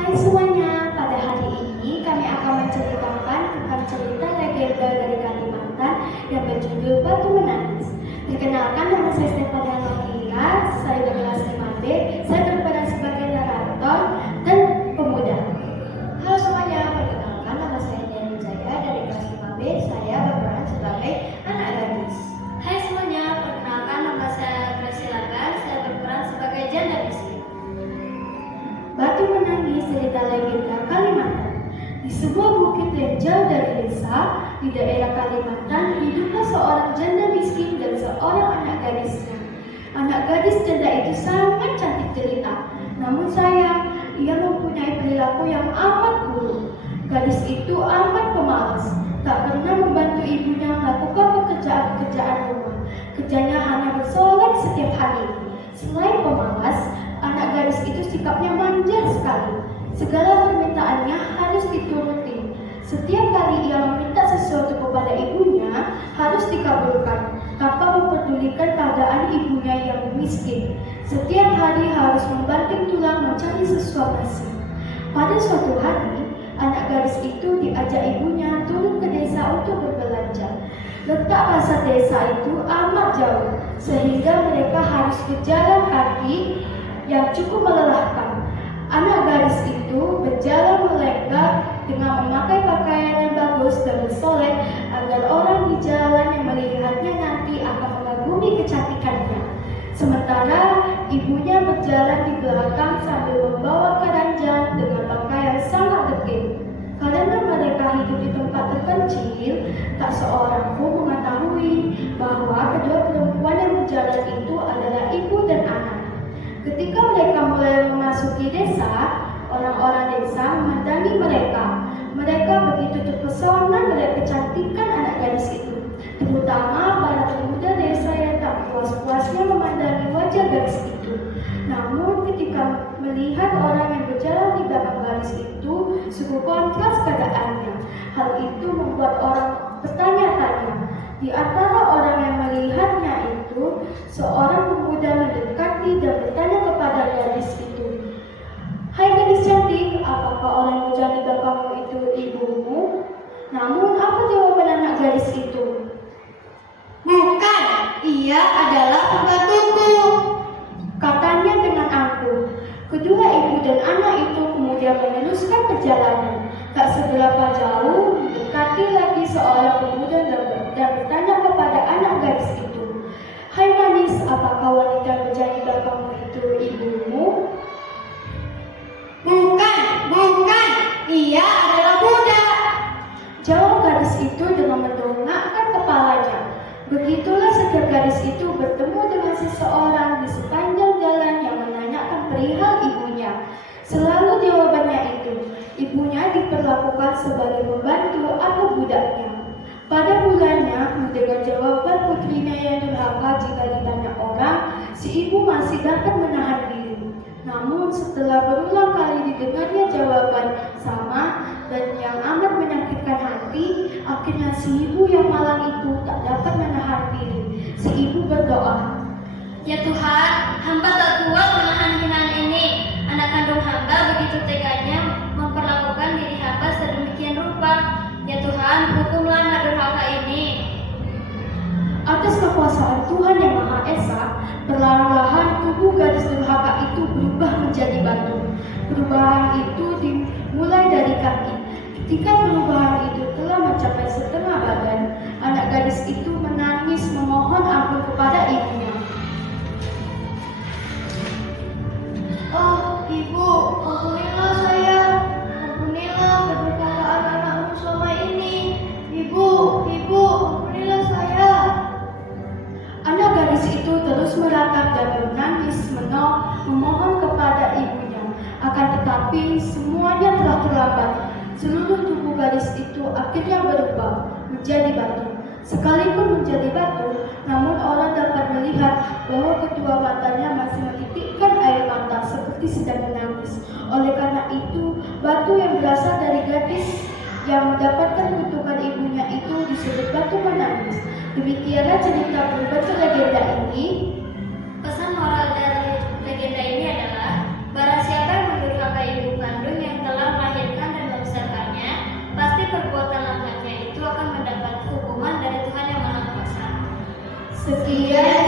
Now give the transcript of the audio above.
Hai semuanya, pada hari ini kami akan menceritakan tentang cerita legenda dari Kalimantan yang berjudul Batu Menangis. Perkenalkan, nama saya Stefania Nokia, saya berkelas 5B, saya berperan sebagai narator dan pemuda. Halo semuanya, perkenalkan, nama saya Dian Jaya dari kelas 5B, saya berperan sebagai anak gadis. Hai semuanya, perkenalkan nama saya Grace Lagan, saya berperan sebagai janda miskin. Batu Menangis, cerita legenda Kalimantan. Di sebuah bukit yang jauh dari desa, di daerah Kalimantan, hiduplah seorang janda miskin dan seorang anak gadisnya. Anak gadis janda itu sangat cantik jelita, namun sayang, ia mempunyai perilaku yang amat buruk. Gadis itu amat pemalas, tak pernah membantu ibunya melakukan pekerjaan-pekerjaan rumah. Kerjanya hanya bersolek setiap hari. Selain pemalas, anak gadis itu sikapnya manja sekali. Segala permintaannya harus dituruti. Setiap kali ia meminta sesuatu kepada ibunya, harus dikabulkan, tanpa memperdulikan keadaan ibunya yang miskin. Setiap hari harus membanting tulang mencari sesuap nasi. Pada suatu hari, anak gadis itu diajak ibunya turun ke desa untuk berbelanja. Letak pasar desa itu amat jauh, sehingga mereka harus berjalan kaki yang cukup melelahkan. Anak gadis itu berjalan melenggang dengan memakai pakaian yang bagus dan bersolek agar orang di jalan yang melihatnya nanti akan mengagumi kecantikannya. Sementara ibunya berjalan di belakang sambil membawa keranjang dengan pakaian sangat degil. Karena mereka hidup di tempat terpencil, tak seorang pun mengetahui bahwa kedua perempuan yang berjalan itu adalah ibu dan anak. Ketika mereka mulai memasuki desa, orang-orang desa memandangi mereka. Mereka begitu terpesona melihat kecantikan anak gadis itu, terutama para pemuda desa yang tak puas-puasnya memandangi wajah gadis itu. Namun ketika melihat orang yang berjalan di belakang gadis itu, sungguh kontras keadaannya. Hal itu membuat orang bertanya-tanya. Di antara orang yang melihatnya itu, seorang pemuda mendekati dan bertanya kepada gadis itu, "Hai gadis cantik, apakah orang yang berjalan di belakangmu itu ibumu?" Namun apa jawaban anak gadis itu? Bukan, ia adalah pembantuku. Katanya dengan angkuh. Kedua ibu dan anak itu kemudian meneruskan perjalanan. Tak seberapa jauh, mendekati lagi seorang pemuda dan bertanya kepada anak gadis itu, "Hai manis, apakah wanita yang berjalan di belakangmu itu ibumu?" Bukan, ia adalah budak. Jawab gadis itu dengan mendongakkan kepalanya. Begitulah setiap gadis itu bertemu dengan seseorang di sepanjang jalan yang menanyakan perihal ibunya. Selalu jawabannya itu, ibunya diperlakukan sebagai pembantu atau budaknya. Pada bulannya, mendengar jawaban putrinya yang durhaka jika ditanya orang, si ibu masih dapat menahan diri. Namun setelah berulang kali didengarnya jawaban sama dan yang amat menyakitkan hati, akhirnya si ibu yang malang itu tak dapat menahan diri. Si ibu berdoa, Ya Tuhan, hamba tak kuat menahan hinaan ini. Anak kandung hamba begitu teganya memperlakukan diri hamba sedemikian rupa. Ya Tuhan, hukumlah anak durhaka ini. atas kekuasaan Tuhan yang Maha Esa, perlahan-lahan tubuh gadis durhaka itu berubah menjadi batu. Perubahan itu dimulai dari kaki. Ketika perubahan itu telah mencapai setengah badan, anak gadis itu menangis memohon ampun kepada ibunya. Oh, Ibu, ampunilah saya. Ampunilah kedurhakaan anakmu selama ini. Ibu, ampunilah saya. Anak gadis itu terus meratap dan menangis memohon kepada ibunya. Akan tetapi semuanya telah terlambat. Seluruh tubuh gadis itu akhirnya berubah menjadi batu. Sekalipun menjadi batu, namun orang dapat melihat bahwa kedua matanya masih menitikkan air mata seperti sedang menangis. Oleh karena itu, batu yang berasal dari gadis yang mendapatkan kutukan ibunya itu disebut batu menangis. Demikianlah cerita berbentuk legenda ini. Pesan moral dari legenda ini adalah barang siapa yang mendurhaka ibu kandung yang Sekian